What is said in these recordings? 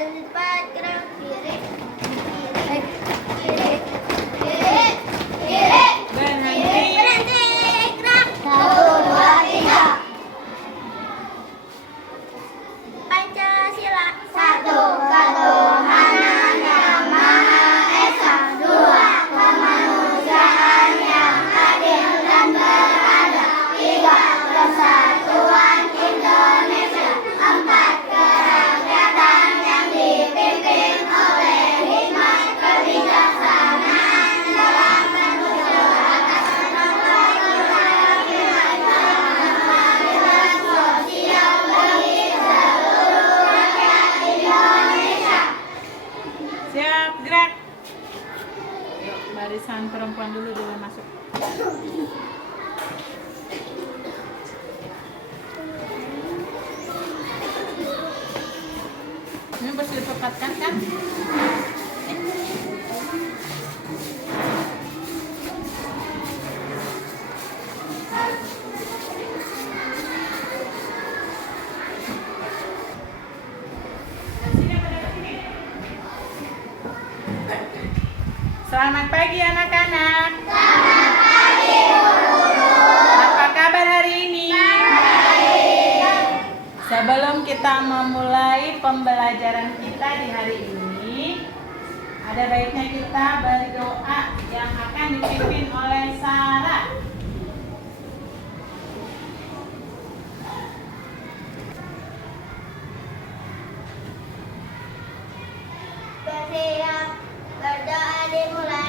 cepat gerak kiri kiri kiri kiri kiri berhenti gerak 1 2 3 Pancasila 1 ketuhanan yang maha esa 2 kemanusiaan yang adil dan beradab 3 persatuan Indonesia 4 kerakyatan yang dipimpin oleh hikmat kebijaksanaan dalam bermusyawarah keadilan sosial bagi seluruh rakyat Indonesia. Siap, gerak. Yuk, barisan perempuan dulu masuk. Ini harus dipekatkan kan? Selamat pagi anak-anak. Selamat pagi guru. Apa kabar hari ini? Baik. Sebelum kita memulai pembelajaran kita di hari ini, ada baiknya kita berdoa yang akan dipimpin oleh Sarah. Bersiap, berdoa dimulai.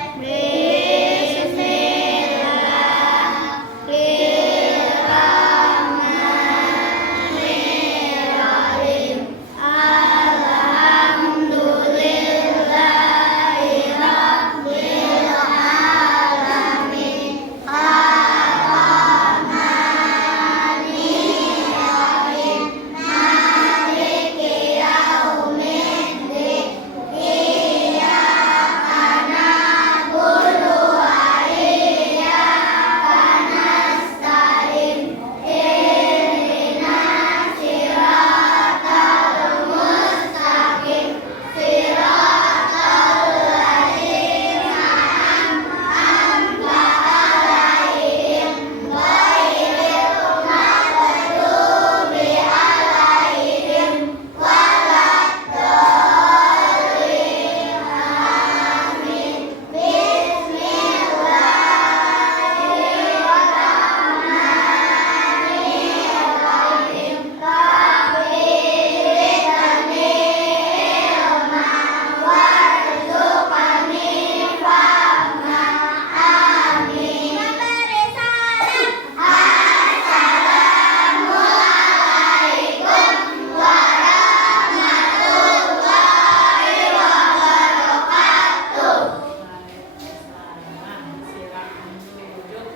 Bismillahirrahmanirrahim. Alhamdulillahirabbil alamin. Ar-Rahmanirrahim. Maliki yaumiddin. Iyyaka na'budu wa iyyaka nasta'in. Ihdinas siratal mustaqim. Siratal ladzina an'amta 'alaihim ghairil maghdubi 'alaihim waladdallin. Amin. Bismillahirrahmanirrahim. Rabbi zidni ilma warzuqni fahma. Amin. Memberi salam. Assalamualaikum warahmatullahi wabarakatuh. Silakan duduk.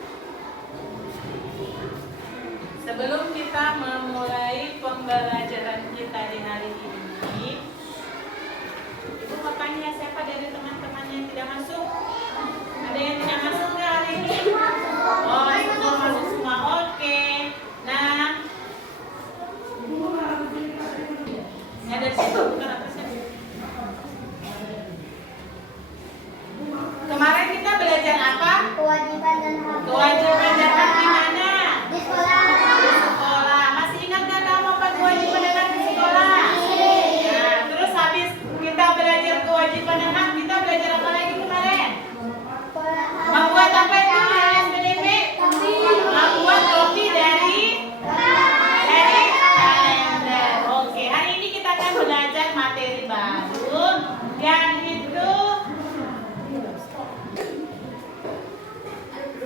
Sebelum kita memulai pembelajaran kita di hari ini, Ibu mau tanya siapa dari teman-teman yang tidak masuk? Ada yang tidak masuk nggak hari ini? Oh, semua masuk semua. Oke. Nah, ya dari situ bukan atasnya. Kemarin kita belajar apa? Kewajiban dan hak. Kewajiban dan hak di mana? Di sekolah. Di sekolah. Masih ingat nggak kamu apa kewajiban dan hak di sekolah? Nah, terus habis kita belajar kewajiban dan hak, kita belajar apa lagi kemarin? Membuat apa itu ya, SPDP? Membuat topi dari kalender. Oke, hari ini kita akan belajar materi baru yang itu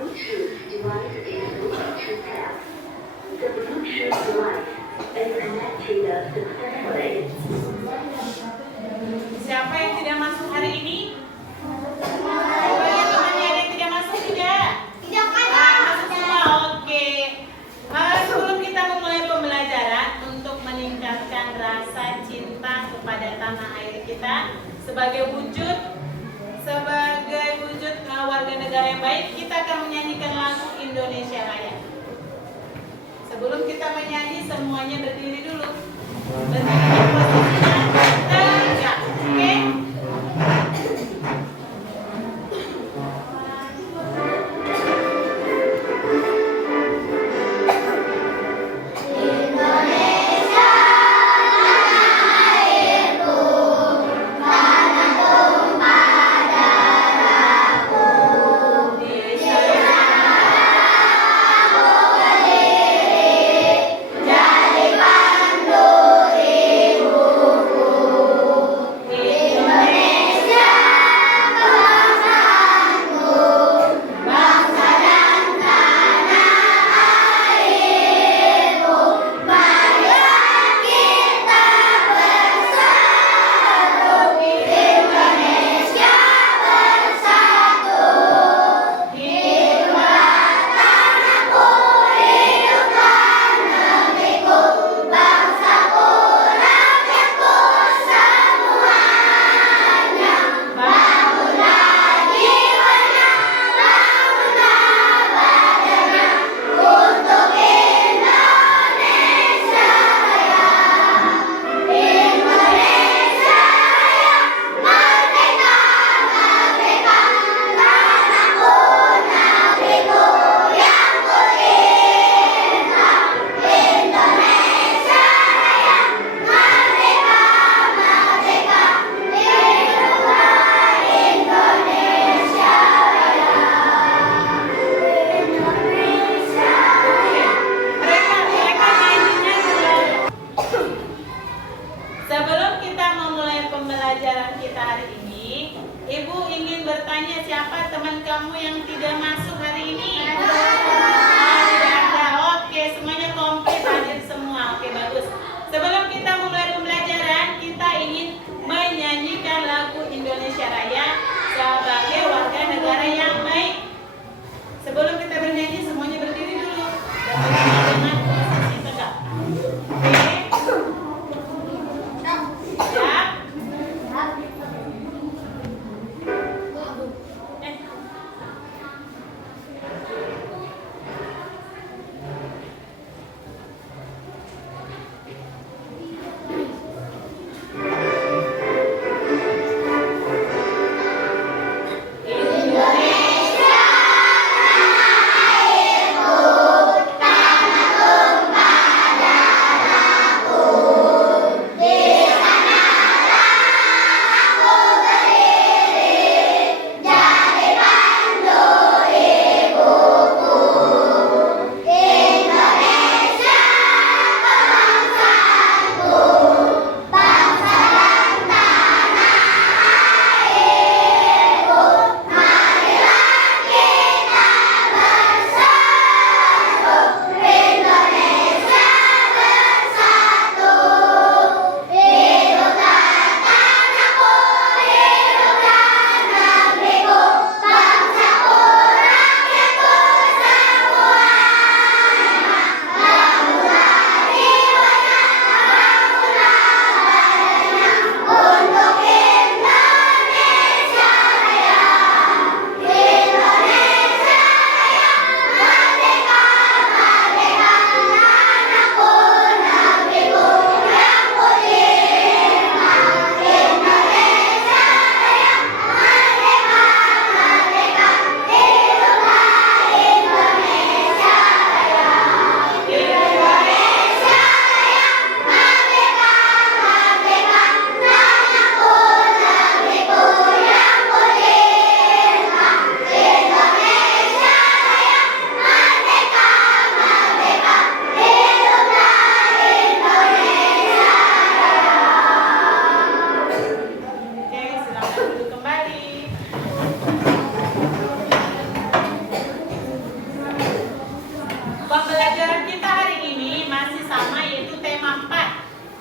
Bluetooth device is Bluetooth tab. The Bluetooth device is connected successfully. siapa yang tidak masuk hari ini? Banyak temannya ada yang tidak masuk tidak? Tidak Masuk semua, oke. Sebelum kita memulai pembelajaran untuk meningkatkan rasa cinta kepada tanah air kita sebagai wujud warga negara yang baik, kita akan menyanyikan lagu Indonesia Raya. Sebelum kita menyanyi, semuanya berdiri dulu. Berdiri di posisinya tegak.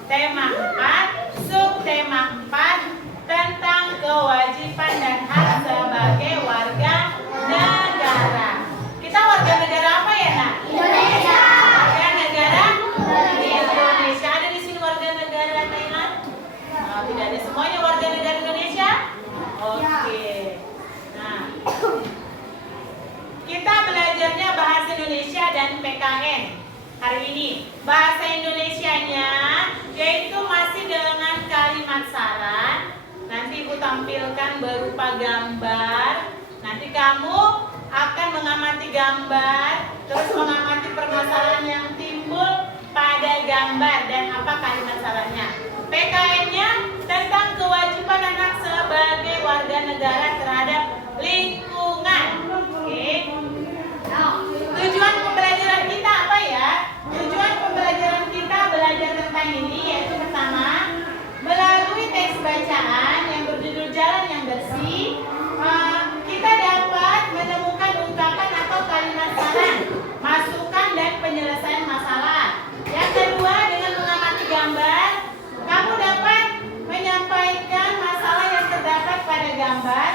Tema 4, subtema 4 tentang kewajiban dan hak sebagai warga negara. Kita warga negara apa ya, Nak? Indonesia. Warga negara Indonesia. Ada di sini warga negara Thailand? Oh, tidak ada. Semuanya warga negara Indonesia? Oke. Nah, kita belajarnya bahasa Indonesia dan PKN hari ini. Bahasa Indonesianya yaitu masih dengan kalimat syarat. Nanti Ibu tampilkan berupa gambar. Nanti kamu akan mengamati gambar, terus mengamati permasalahan yang timbul pada gambar dan apa kalimat syaratnya. PKN-nya tentang kewajiban anak sebagai warga negara terhadap lingkungan. Oke. Tujuan pembelajaran kita apa ya? Tujuan pembelajaran kita belajar tentang ini yaitu pertama, melalui teks bacaan yang berjudul Jalan yang Bersih, kita dapat menemukan ungkapan atau kalimat saran, masukan dan penyelesaian masalah. Yang kedua, dengan mengamati gambar, kamu dapat menyampaikan masalah yang terdapat pada gambar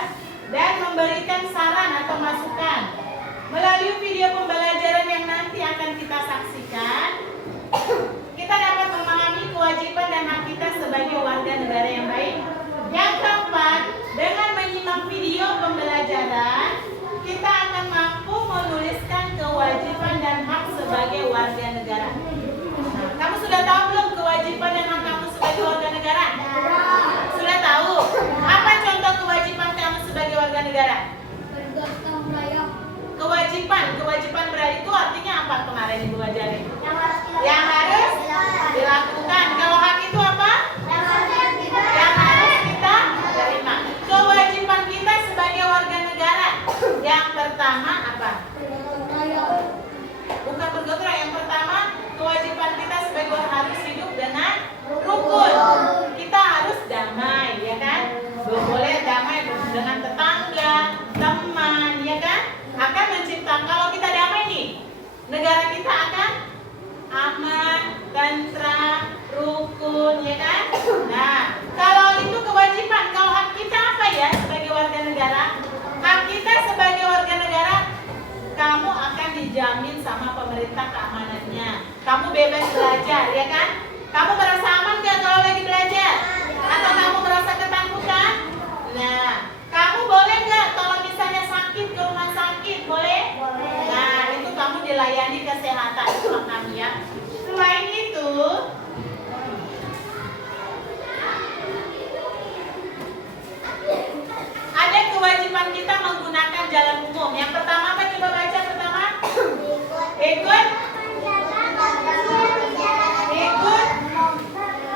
dan memberikan saran atau masukan. Melalui video pembelajaran yang nanti akan kita saksikan, kita dapat memahami kewajiban dan hak kita sebagai warga negara yang baik. Yang keempat, dengan menyimak video pembelajaran, kita akan mampu menuliskan kewajiban dan hak sebagai warga negara. Nah, kamu sudah tahu belum kewajiban dan hak kamu sebagai warga negara? Sudah tahu? Apa contoh kewajiban kamu sebagai warga negara? Kewajiban berarti itu artinya apa kemarin Ibu ajarin? Yang harus dilakukan. Kalau hak itu apa? Yang harus kita terima. Kewajiban kita sebagai warga negara. Yang pertama apa? Bukan bergotong royong. Yang pertama, kewajiban kita sebagai orang harus hidup dengan rukun. Kita harus damai, ya kan? Boleh damai dengan tetangga, teman, ya kan? Akan menciptakan, kalau kita damai nih, negara kita akan aman, tentram, rukun, ya kan? Nah, kalau itu kewajiban, kalau hak kita apa ya sebagai warga negara? Hak kita sebagai warga negara, kamu akan dijamin sama pemerintah keamanannya. Kamu bebas belajar, ya kan? Kamu merasa aman gak kalau lagi belajar? Atau kamu merasa ketakutan? Nah, kamu boleh nggak kalau misalnya sakit ke rumah sakit? Boleh? Nah, itu kamu dilayani kesehatan sama kami ya. Selain itu, ada kewajiban kita menggunakan jalan umum. Yang pertama apa? Coba baca pertama.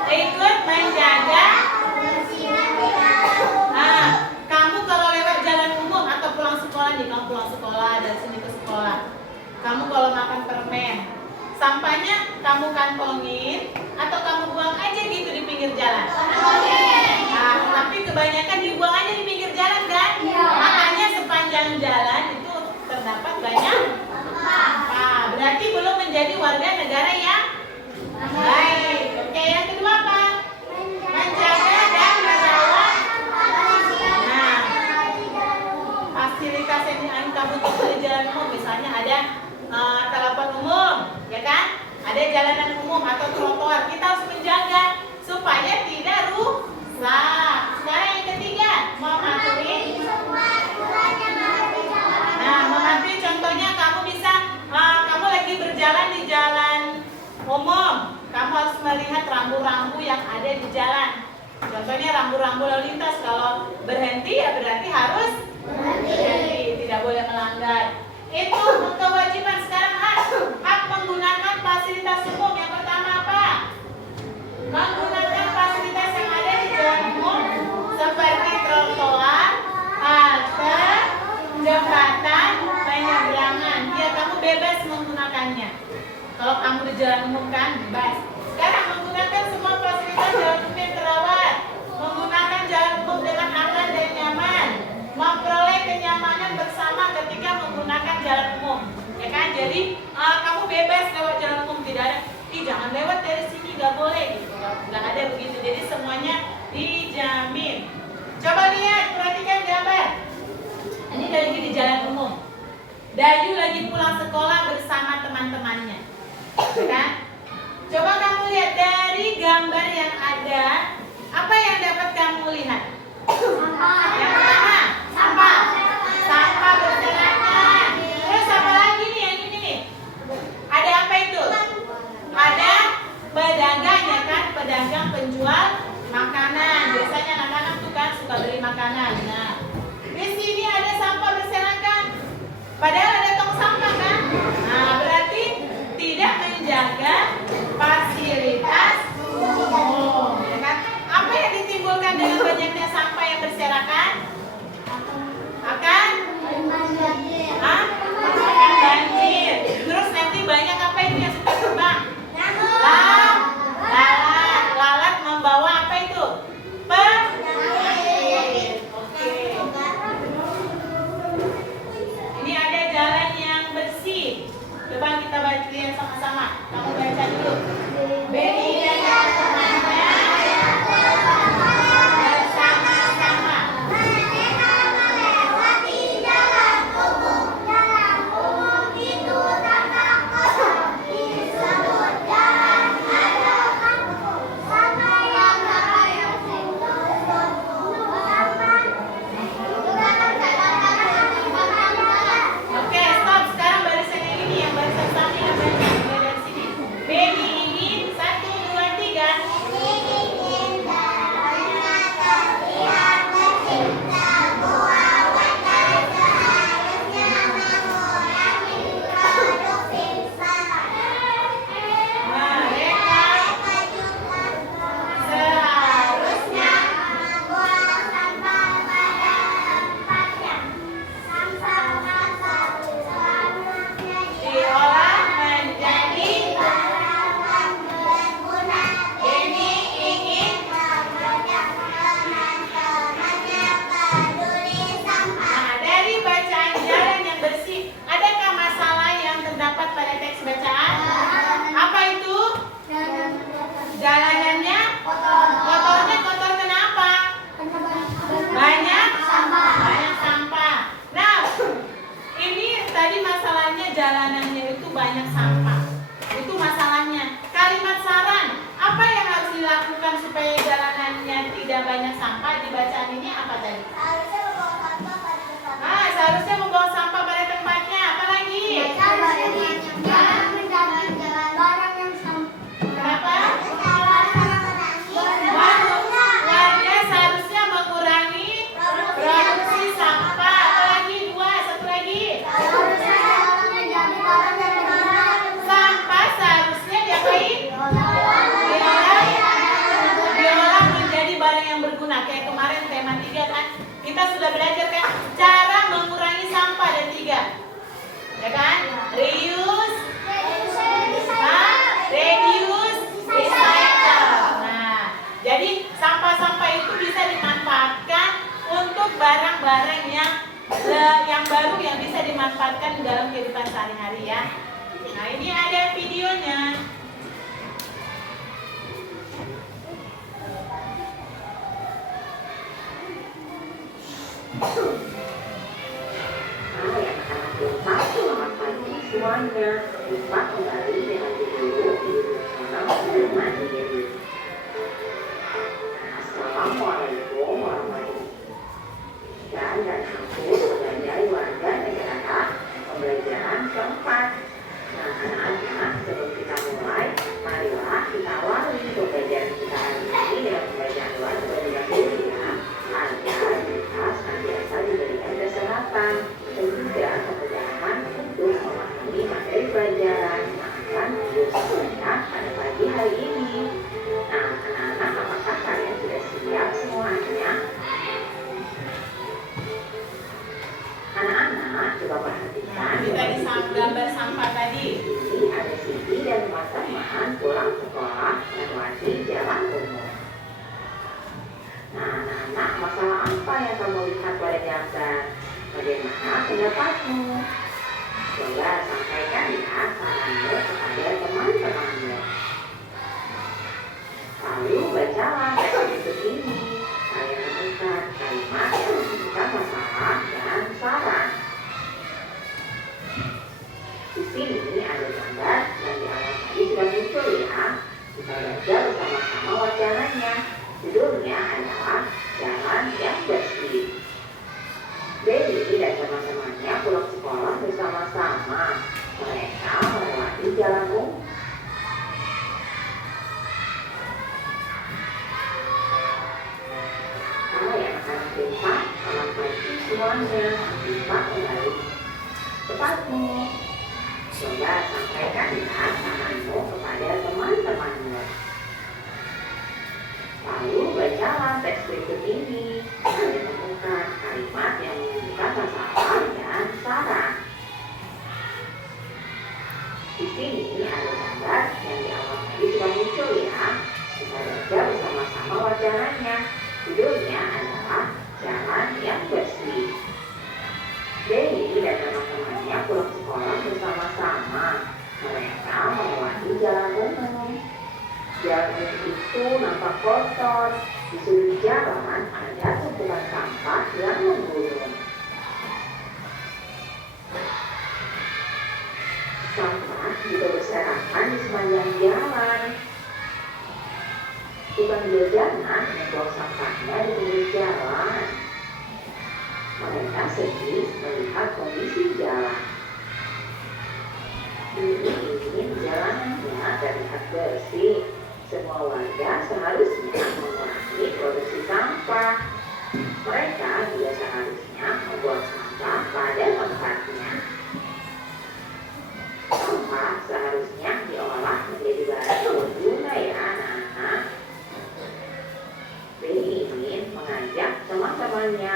Ikut menjaga. Nah, kamu kalau lewat jalan umum atau pulang sekolah nih, kamu pulang sekolah dari sini ke sekolah. Kamu kalau makan permen, sampahnya kamu kantongin atau kamu buang aja gitu di pinggir jalan. Nah, tapi kebanyakan dibuang aja di pinggir jalan kan? Makanya sepanjang jalan itu terdapat banyak sampah. Berarti belum menjadi warga negara yang baik. Oke, yang kedua apa? Menjaga dan merawat. Nah, fasilitas yang kamu butuh di jalan umum, misalnya ada telepon umum, ya kan? Ada jalanan umum atau trotoar, kita harus menjaga supaya tidak rusak. Sekarang yang ketiga, mematuhi. Nah, mematuhi contohnya kamu bisa, kamu lagi berjalan di jalan umum, kamu harus melihat rambu-rambu yang ada di jalan. Contohnya rambu-rambu lalu lintas, kalau berhenti ya berarti harus berhenti, tidak boleh melanggar. Itu kewajiban. Sekarang hak menggunakan fasilitas umum. Yang pertama apa? Menggunakan fasilitas yang ada di jalan umum seperti trotoar, halte, jembatan, penyeberangan. Ya, kamu bebas menggunakannya. Kalau kamu di jalan umum kan bebas. Sekarang menggunakan semua fasilitas jalan umum yang terawat, menggunakan jalan umum dengan aman dan nyaman, memperoleh kenyamanan bersama ketika menggunakan jalan umum, ya kan? Jadi kamu bebas lewat jalan umum, tidak ada, jangan lewat dari sini, nggak boleh gitu. nggak ada begitu. Jadi semuanya dijamin. Coba lihat, perhatikan gambar. Ini lagi di jalan umum. Dayu lagi pulang sekolah bersama teman-temannya, kan? Coba kamu lihat dari gambar yang ada, apa yang dapat kamu lihat? Yang pertama, sampah. Sampah berserakan. Terus apa lagi nih yang ini nih? Ada apa itu? Ada pedagang ya kan? Pedagang penjual makanan. Biasanya anak-anak tuh kan suka beli makanan. Nah, di sini ada sampah berserakan. Padahal ada tong sampah kan? Nah, berarti tidak menjaga fasilitas umum, ya kan? Apa yang ditimbulkan dengan banyaknya sampah yang berserakan? Akan akan banjir. Terus nanti banyak apa itu yang suka terbang? Lalat membawa apa itu? Penyakit. Oke. Ini ada jalan yang bersih. Coba kita baca lihat sama-sama. Kamu baca dulu. Beni dan temannya bersama-sama. Mereka melewati jalan umum. Jalan umum itu tampak kosong. Disebut jalan atau kampung. Sampah yang terbayar turun. Sampah juga tercatat di bagian jalan. Oke, stop. Sekarang barisan yang ini yang barisan tadi yang baca mulai dari sini. Beni ingin 1, 2, 3. Ingin jalannya terlihat bersih. Semua warga seharusnya mengurangi produksi sampah. Mereka seharusnya membuang sampah pada tempatnya. Sampah masal seharusnya diolah menjadi barang berguna. Beni ingin. Mengajak teman-temannya peduli sampah. Nah, dari bacaan jalan yang bersih, adakah masalah yang terdapat pada teks bacaan? Apa itu? Jalanannya kotornya, kotor kenapa? Banyak Sampah. banyak sampah. Nah, ini tadi masalahnya jalanannya itu banyak sampah. Itu masalahnya. Kalimat saran, apa yang harus dilakukan supaya jalanannya tidak banyak sampah? Di bacaan ini apa tadi? Seharusnya membawa sampah pada tempatnya. Ah, seharusnya membawa sampah pada tempatnya. Apa lagi? Jangan menjadi barang yang sampah. Kenapa? Warga seharusnya mengurangi produksi sampah. Apa lagi? 2, satu lagi. Sampah seharusnya diapain? Diolah menjadi barang yang berguna. Kayak kemarin tema 3 kan, kita sudah belajar kan cara mengurangi sampah ada 3, ya kan? Reuse, reduce, recycle. Nah, jadi sampah-sampah itu bisa dimanfaatkan untuk barang-barang yang baru yang bisa dimanfaatkan dalam kehidupan sehari-hari ya. Nah, ini ada videonya. Hai anak-anak selamat pagi semuanya. Jumpa kembali dengan guru di Mandiri. Assalamualaikum warahmatullahi wabarakatuh. Dan aku sebagai warga negara pembelajaran keempat. Nah, anak-anak, sebelum kita mulai, marilah kita awali pembelajaran kita hari ini dengan pembacaan doa terlebih dahulu ya, agar kita senantiasa diberikan kesehatan dan juga kemudahan untuk memahami materi pelajaran yang akan disampaikan pada pagi hari ini. Nah, anak-anak, apakah kalian sudah siap semuanya? Anak-anak, coba perhatikan. Kita di gambar sampah tadi. Ini ada Siti dan teman-teman pulang sekolah melewati jalan umum. Nah, anak-anak, masalah apa yang kamu lihat pada gambar? Bagaimana pendapatmu? Coba sampaikan ya saranmu kepada teman-temanmu. Lalu sini ada gambar yang di awal tadi sudah muncul ya. Kita baca bersama-sama wacananya. Judulnya adalah Jalan yang Bersih. Baby dan teman-temannya pulang sekolah bersama-sama. Mereka melewati jalan umum. Hai anak-anak pintar, selamat pagi semuanya. Kita kembali tempatmu. Coba sampaikan ya saranmu kepada teman-temanmu. Lalu bacalah teks berikut ini. Kalian temukan kalimat yang menunjukkan masalah dan saran. Di sini ada gambar yang di awal tadi sudah muncul ya. Kita baca bersama-sama wacananya. Judulnya adalah Jalan yang Bersih. Dewi dan teman-temannya pulang sekolah bersama-sama. Mereka melewati jalan umum. Jalan umum itu nampak kotor. Di sudut jalan ada tumpukan sampah yang menggunung. Sampah juga berserakan di sepanjang jalan. Tukang jajanan membuang sampahnya di pinggir jalan. Mereka sedih melihat kondisi jalan. Ini jalanannya terlihat bersih. Semua warga seharusnya mengurangi produksi sampah. Mereka juga seharusnya membuang sampah pada tempatnya. Sampah seharusnya diolah menjadi barang berguna ya anak-anak. Baby ingin mengajak teman-temannya